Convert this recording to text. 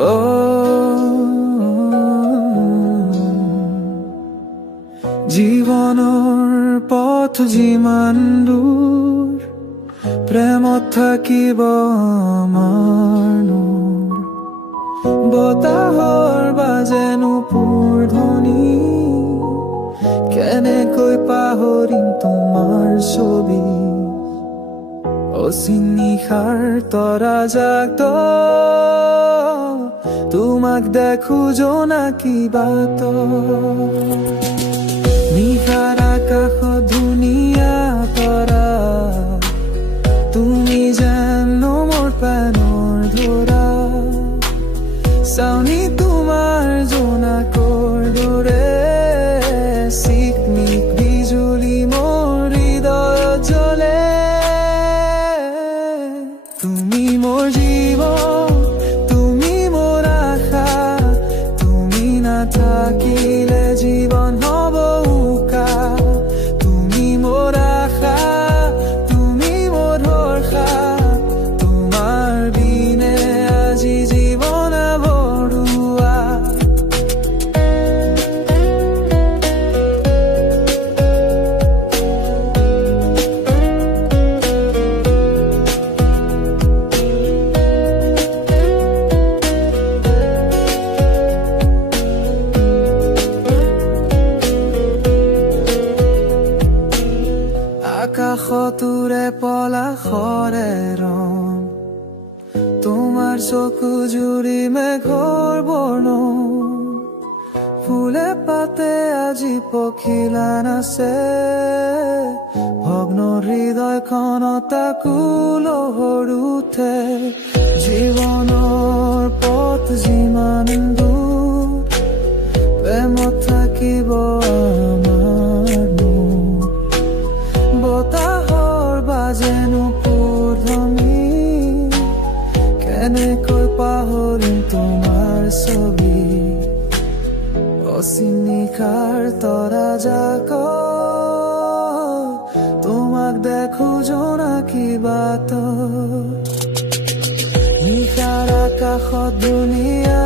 ও জীৱনৰ পথ যিমান দূৰ প্ৰেমত থাকিব আমাৰ নূৰ বতাহৰ বাজেনো পুৰধনী কেনেকৈ পাহৰিম তোমাৰ ছবি অচিনিশাৰ তৰা জাগত তোমাক দেখো জোনাকী বাটত নিশাৰ আকাশত ধুনীয়া তৰা তুমি জানো মোৰ প্ৰাণৰ ধৰা চাউনি তোমাৰ জোনাকৰ দৰে চিকমিক বিজুলি মোৰ হৃদয়ত জ্বলে তুমি মোৰ জীৱন তুমি মোৰ আশা তুমি নাথাকিলে জীৱন হ'ব উকা তুমি মোৰ আশা তুমি মোৰ ভৰসা তোমাৰ বিনে আজি জীৱন ভৰুৱা আকাশতুৰে পলাশৰে ৰং তোমাৰ চকু জুৰি মেঘৰ বৰ্ণ ফুলে পাতে আজি পখিলা নাচে ভগ্ন হৃদয়খনত আকুল উঠে জীৱনৰ পথ যিমান দূৰ প্ৰেমত থাকিব আমাৰ নূৰ বতাহৰ বাজেনো পুৰধনী কেনেকৈ পাহৰিম তোমাৰ ছবি অচিনিশাৰ তৰা জাগত তোমাক দেখো জোনাকী বাটত নিশাৰ আকাশত ধুনীয়া